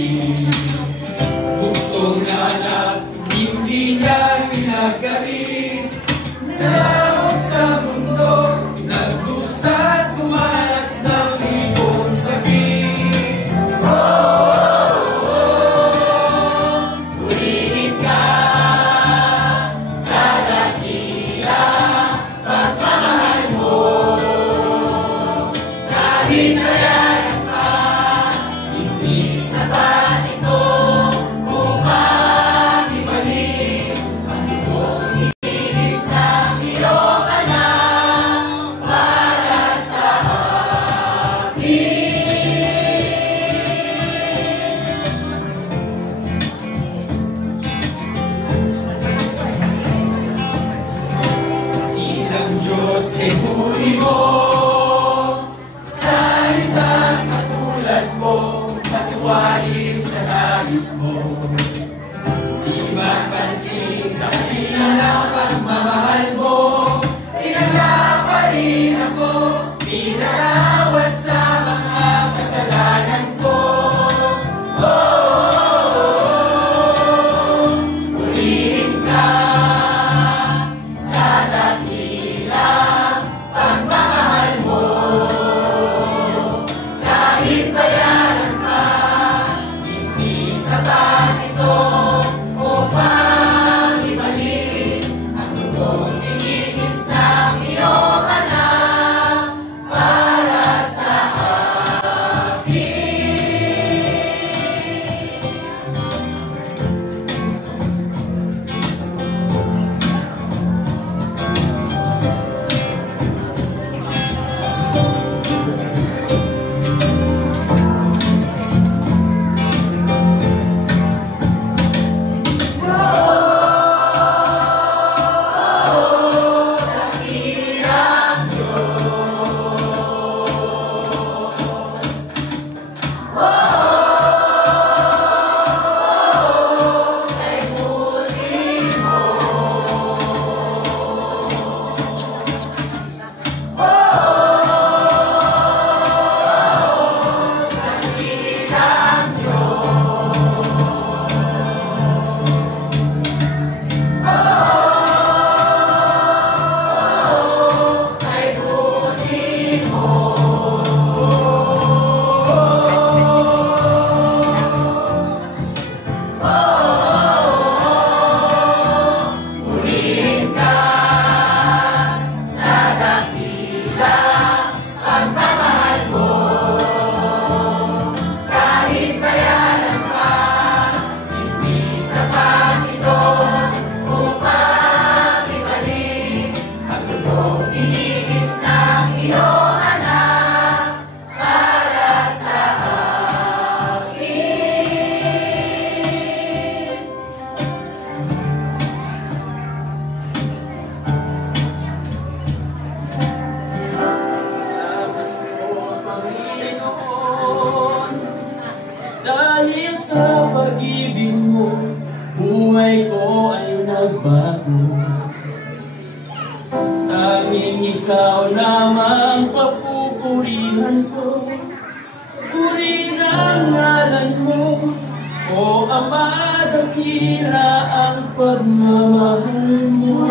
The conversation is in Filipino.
pag-ibig. Buktong na anak, hindi niya pinagaling. Nalawag sa mundo, nagdusa, tumaas ng libong sabik. Purihin ka sa dakila pagmamahal mo. Kahit bayaran pa, hindi sapat ito upang ibalik ang bugong inis ng iyong anak para sa akin. Ilang Diyos ay huli mo sa isang katulad ko, masuwahin sa nais mo. Di magpansin kabilang pagmamahal mo, inala pa rin ako, pinatawad sa mga kasalanan ko. Purihin ka sa dakilang pagmamahal mo. Kahit bayaran pa, hindi sapat ito upang ibalik ang bugong iniis ng iyong anak para sa akin. Sapat ito upang ibalik ang bugong iniis ng iyong anak para sa akin. Salamat po, Panginoon, dahil sa pag-ibig mo, buhay ko ay nagbago. Tanging ikaw lamang papupurihan ko. Purihin ang ngalan mo, O Ama, dakila ang pagmamahal mo.